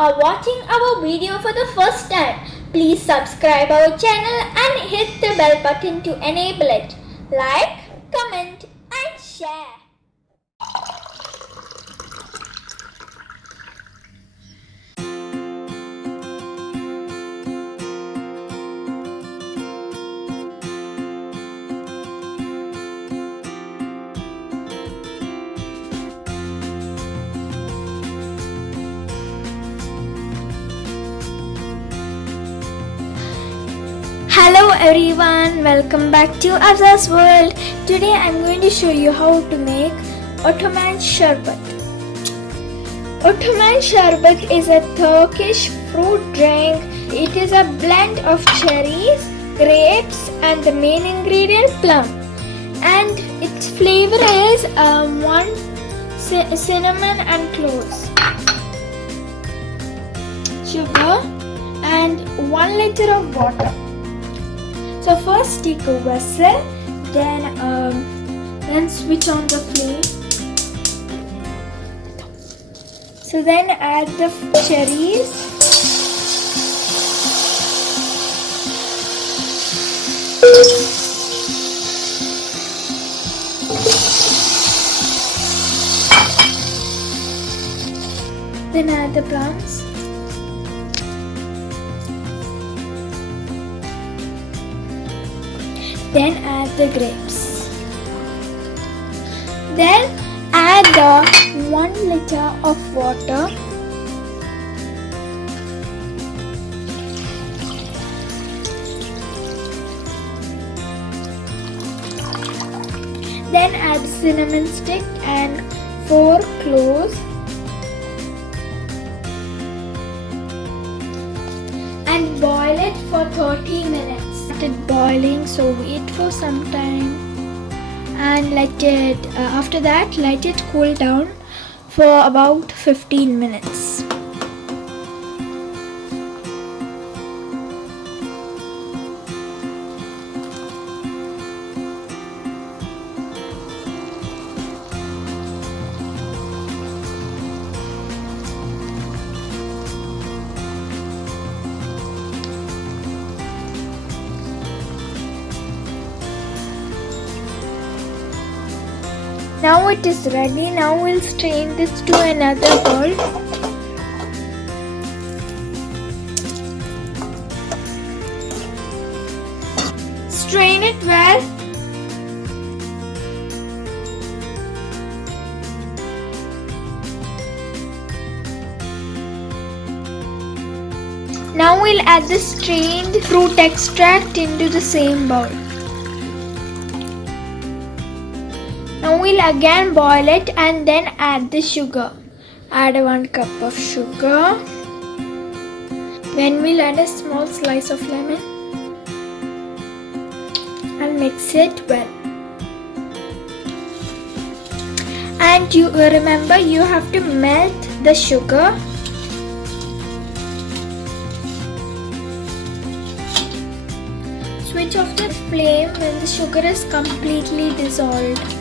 are watching our video for the first time, please subscribe our channel and hit the bell button to enable it. Like, comment and share. Hello everyone, welcome back to Afza's world. Today I'm going to show you how to make Ottoman Sherbat. Ottoman Sherbat is a Turkish fruit drink. It is a blend of cherries, grapes and the main ingredient plum. And its flavor is cinnamon and cloves, sugar and 1 liter of water. So first take a vessel, then switch on the flame. So then add the cherries. Then add the plums. Then add the grapes. Then add the 1 liter of water. Then add cinnamon stick and 4 cloves. And boil it for 30 minutes. It boiling, so wait for some time and after that let it cool down for about 15 minutes. Now it is ready. Now we'll strain this to another bowl. Strain it well. Now we'll add the strained fruit extract into the same bowl. Now we'll again boil it and then add the sugar. Add 1 cup of sugar. Then we'll add a small slice of lemon and mix it well. And you remember, you have to melt the sugar. Switch off the flame when the sugar is completely dissolved.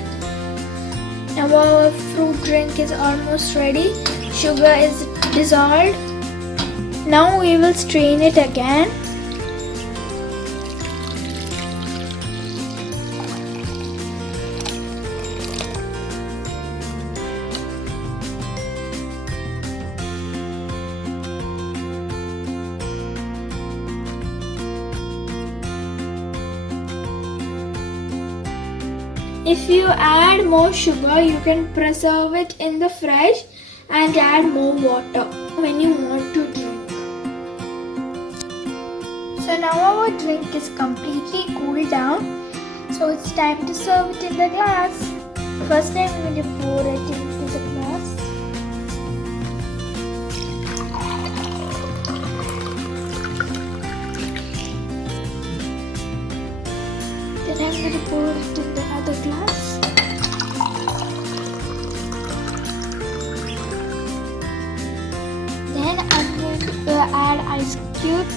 Now our fruit drink is almost ready. Sugar is dissolved. Now we will strain it again. If you add more sugar, you can preserve it in the fridge and add more water when you want to drink. So now our drink is completely cooled down. So it's time to serve it in the glass. First I'm going to pour it into the glass. Then I'm going to pour it in the other glass. Then I'm going to add ice cube.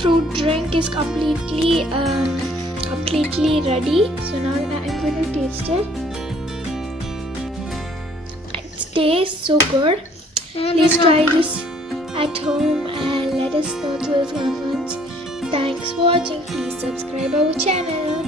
fruit drink is completely ready. So now I'm going to taste it. It tastes so good. Please try this at home and let us know through the comments. Thanks for watching. Please subscribe our channel.